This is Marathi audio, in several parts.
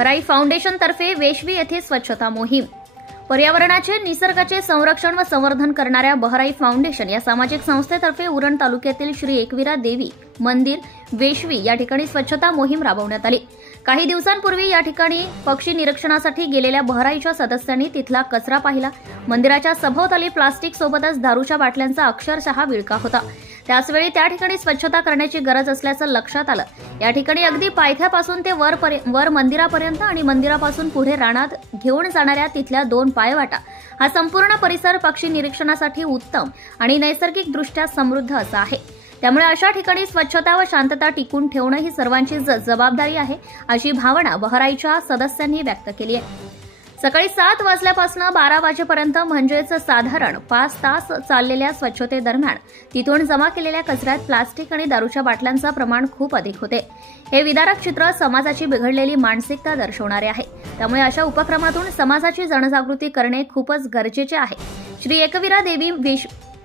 बहराई फाउंडेशन तर्फे वेशवी येथे स्वच्छता मोहीम। पर्यावरणाचे निसर्गाचे संरक्षण व संवर्धन करणाऱ्या बहराई फाउंडेशन या सामाजिक संस्थेतर्फे उरण तालुक्यातील श्री एकविरा देवी मंदिर वेशवी या ठिकाणी स्वच्छता मोहीम राबवण्यात आली। काही दिवसांपूर्वी या ठिकाणी पक्षी निरीक्षणासाठी गेलेल्या बहराईच्या सदस्यांनी तिथला कचरा पाहिला। मंदिराच्या सभोवताली प्लास्टिक सोबतच दारूच्या बाटल्यांचा अक्षरशः विळखा होता। त्याचवेळी त्या ठिकाणी स्वच्छता करण्याची गरज असल्याचं लक्षात आलं। या ठिकाणी अगदी पायथ्यापासून ते वर मंदिरापर्यंत आणि मंदिरापासून पुढे रानात घेऊन जाणाऱ्या तिथल्या 2 पायवाटा हा संपूर्ण परिसर पक्षी निरीक्षणासाठी उत्तम आणि नैसर्गिकदृष्ट्या समृद्ध असा आहे। त्यामुळे अशा ठिकाणी स्वच्छता व शांतता टिकून ठेवणं ही सर्वांची जबाबदारी आहे, अशी भावना बहराईच्या सदस्यांनी व्यक्त केली आहे। सकाळी 7 वाजल्यापासून 12 वाजेपर्यंत म्हणजेच साधारण 5 तास चाललेल्या स्वच्छतेदरम्यान तिथून जमा केलेल्या कचऱ्यात प्लास्टिक आणि दारूच्या बाटल्यांचं प्रमाण खूप अधिक होते। हे विदारक चित्र समाजाची बिघडलेली मानसिकता दर्शवणारे आहे। त्यामुळे अशा उपक्रमातून समाजाची जनजागृती करणे खूपच गरजेचे आहे। श्री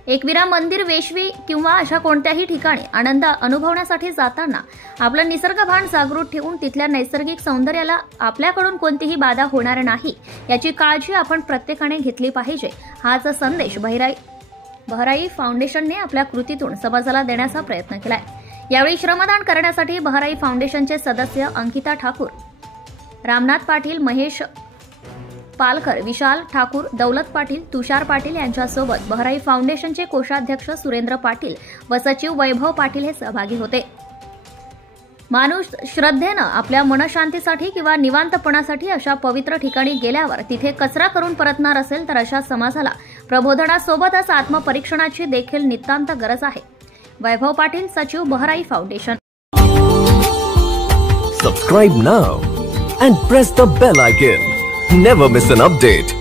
एकविरा मंदिर वेशवी किंवा अशा कोणत्याही ठिकाणी आनंद अनुभवण्यासाठी जाताना आपलं निसर्गभान जागृत ठेवून तिथल्या नैसर्गिक सौंदर्याला आपल्याकडून कोणतीही बाधा होणार नाही याची काळजी आपण प्रत्येकाने घेतली पाहिजे, हाच संदेश बहराई फाउंडेशनने आपल्या कृतीतून समाजाला देण्याचा प्रयत्न केलाय। यावेळी श्रमदान करण्यासाठी बहराई फाउंडेशनचे सदस्य अंकिता ठाकूर, रामनाथ पाटील, महेश पालकर, विशाल ठाकूर, दौलत पाटील, तुषार पाटील यांच्यासोबत बहराई फाउंडेशनचे कोषाध्यक्ष सुरेंद्र पाटील व सचिव वैभव पाटील हे सहभागी होते। माणूस श्रद्धेनं आपल्या मनशांतीसाठी किंवा निवांतपणासाठी अशा पवित्र ठिकाणी गेल्यावर तिथे कचरा करून परतणार असेल तर अशा समाजाला प्रबोधनासोबतच आत्मपरीक्षणाची देखील नितांत गरज आहे। वैभव पाटील, सचिव, बहराई foundation. Subscribe now and press the bell icon. Never miss an update.